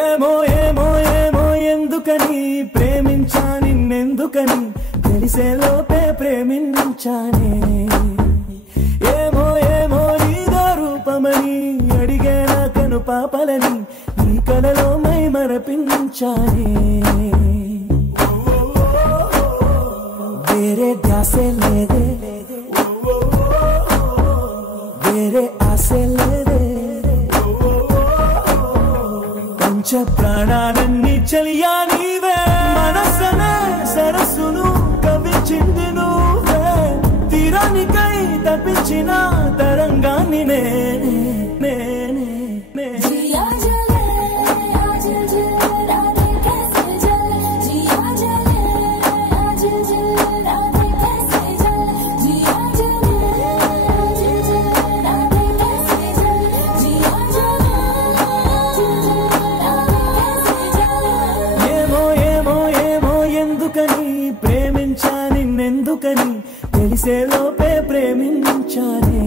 ఏమో ఏమో ఏమో ఎందుకని ప్రేమించా నిన్నెందుకని తెలిసే లోపే ప్రేమించానే ఏమో ఏమో నీదో రూపమని అడిగే నా కను పాపలని ఈ కలలో మై మరపించానే వేరే ధ్యాసే లేదే వేరే ఆశే లేదే పంచ ప్రాణాలన్నీ చలియా నీవే మనసనే సరస్సును కవిచింది నువ్వే తీరానికై తప్పించిన తరంగాన్ని నేనే నేనే ప్రేమించా నిన్నెందుకని తెలిసే లోపే ప్రేమించానే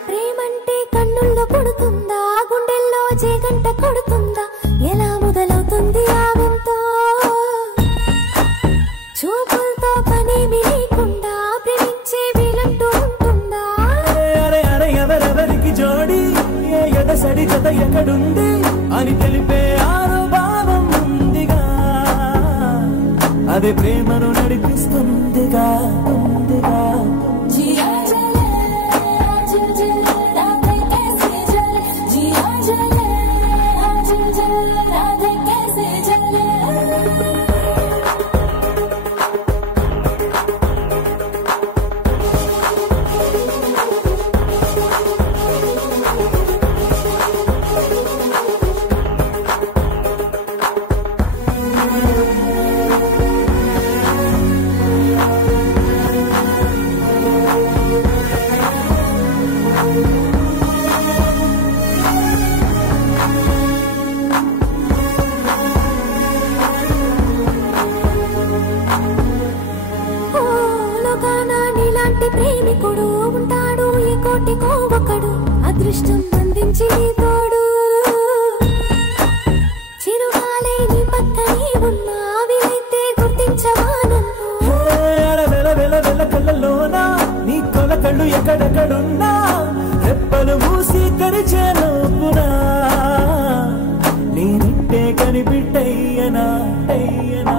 ప్రేమంటే కన్నుల్లో కొడుతుందా గుండెల్లో జేగంట కొడుతుందా ఎలా మొదలవుతుంది ఆగంతో చూపులతో పనేమి లేకుండా ప్రేమించే వీలంటూ ఉంటుందా అరే అరే ఎవరెవరికి జోడి ఏ ఎదసడి జత ఎక్కడుంది అని తెలిపే ఆరో భావం ఉందిగా అదే ప్రేమను నడిపిస్తుందిగా ఉందిగా ప్రేమికుడు ఉంటాడు ఈ కోటికో ఒకడు అదృష్టం అందించి తోడు చిరుగాలే నీ పక్కనే ఉన్నా వీలైతే గుర్తించవా నన్ను వెల వెల వెల కళ్ళలోనా నీ కొల కళ్ళు ఎక్కడెక్కడున్నా రెప్పలు మూసి తెరిచే లోపునా నేనిట్టే కనిపిట్టయ్యనా అయ్యనా